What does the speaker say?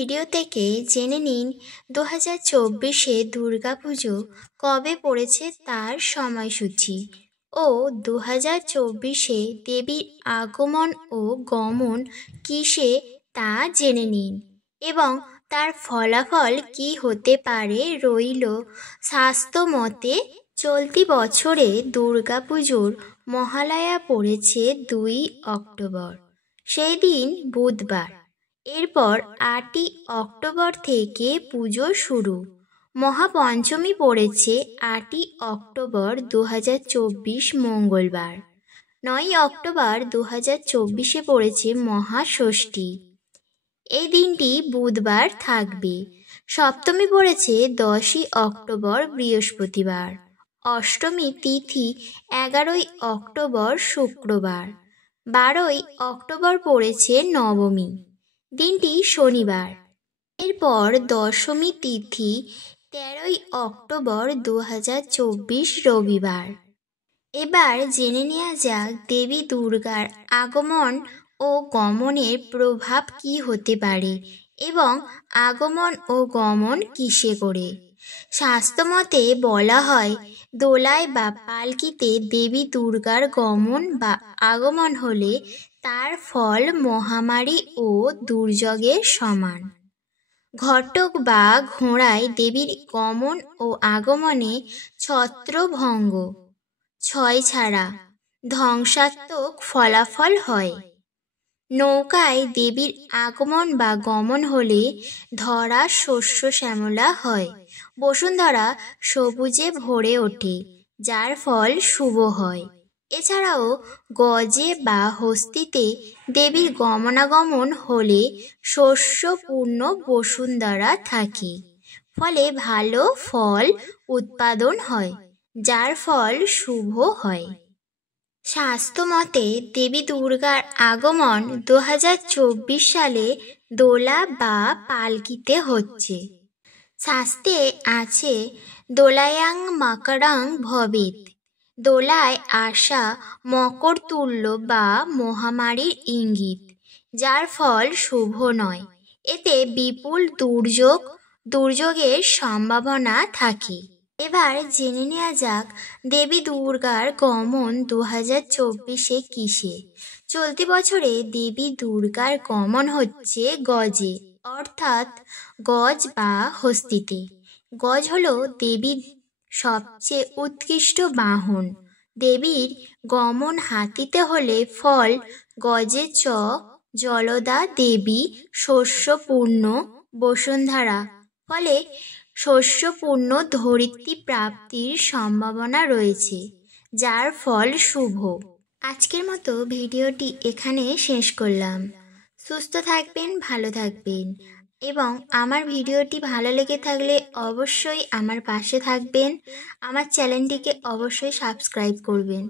Video থেকে জেনে নিন 2024-এ দুর্গাপুজো কবে পড়েছে তার সময়সূচি ও 2024-এ দেবীর আগমন ও গমন কিসে তা জেনে নিন এবং তার ফলাফল কী হতে পারে রইল শাস্ত্রমতে। চলতি বছরে দুর্গাপুজোর মহালয়া পড়েছে 2 অক্টোবর, সেই দিন বুধবার। এরপর 8ই অক্টোবর থেকে পুজো শুরু। মহাপঞ্চমী পড়েছে 8ই অক্টোবর 2024 মঙ্গলবার। 9ই অক্টোবর 2024-এ পড়েছে মহাষষ্ঠী, এই দিনটি বুধবার থাকবে। সপ্তমী পড়েছে 10ই অক্টোবর বৃহস্পতিবার। অষ্টমী তিথি 11ই অক্টোবর শুক্রবার। 12ই অক্টোবর পড়েছে নবমী, দিনটি শনিবার। এরপর দশমী তিথি 13ই অক্টোবর 2024 রবিবার। এবার জেনে নেওয়া যাক দেবী দুর্গার আগমন ও গমনের প্রভাব কী হতে পারে এবং আগমন ও গমন কিসে করে। শাস্ত্রমতে বলা হয়, দোলায় বা পালকিতে দেবী দুর্গার গমন বা আগমন হলে তার ফল মহামারী ও দুর্যোগের সমান। ঘটক বা ঘোড়ায় দেবীর গমন ও আগমনে ছত্রভঙ্গ, ছয়ছাড়া, ধ্বংসাত্মক ফলাফল হয়। নৌকায় দেবীর আগমন বা গমন হলে ধরা শস্য শ্যামলা হয়, বসুন্ধরা সবুজে ভরে ওঠে, যার ফল শুভ হয়। এছাড়াও গজে বা হস্তিতে দেবীর গমনাগমন হলে শস্যপূর্ণ বসুন্ধরা থাকে, ফলে ভালো ফল উৎপাদন হয়, যার ফল শুভ হয়। শাস্ত্রমতে দেবী দুর্গার আগমন 2024 সালে দোলা বা পালকিতে হচ্ছে। শাস্ত্রে আছে, দোলায়াং মকরং ভবেৎ, দোলায় আসা মকর তুল্য বা মহামারীর ইঙ্গিত, যার ফল শুভ নয়। এতে বিপুল দুর্যোগের সম্ভাবনা থাকে। এবার জেনে নেওয়া যাক দেবী দুর্গার গমন 2024-এ কিসে। চলতি বছরে দেবী দুর্গার গমন হচ্ছে গজে, অর্থাৎ গজ বা হস্তিতে। গজ হলো দেবীর সবচেয়ে উৎকৃষ্ট বাহন। দেবীর গমন হাতিতে হলে ফল গজে জলদা দেবী শস্যপূর্ণ বসুন্ধরা, ফলে শস্যপূর্ণ ধরিত্রী প্রাপ্তির সম্ভাবনা রয়েছে, যার ফল শুভ। আজকের মতো ভিডিওটি এখানে শেষ করলাম। সুস্থ থাকবেন, ভালো থাকবেন এবং আমার ভিডিওটি ভালো লেগে থাকলে অবশ্যই আমার পাশে থাকবেন। আমার চ্যানেলটিকে অবশ্যই সাবস্ক্রাইব করবেন।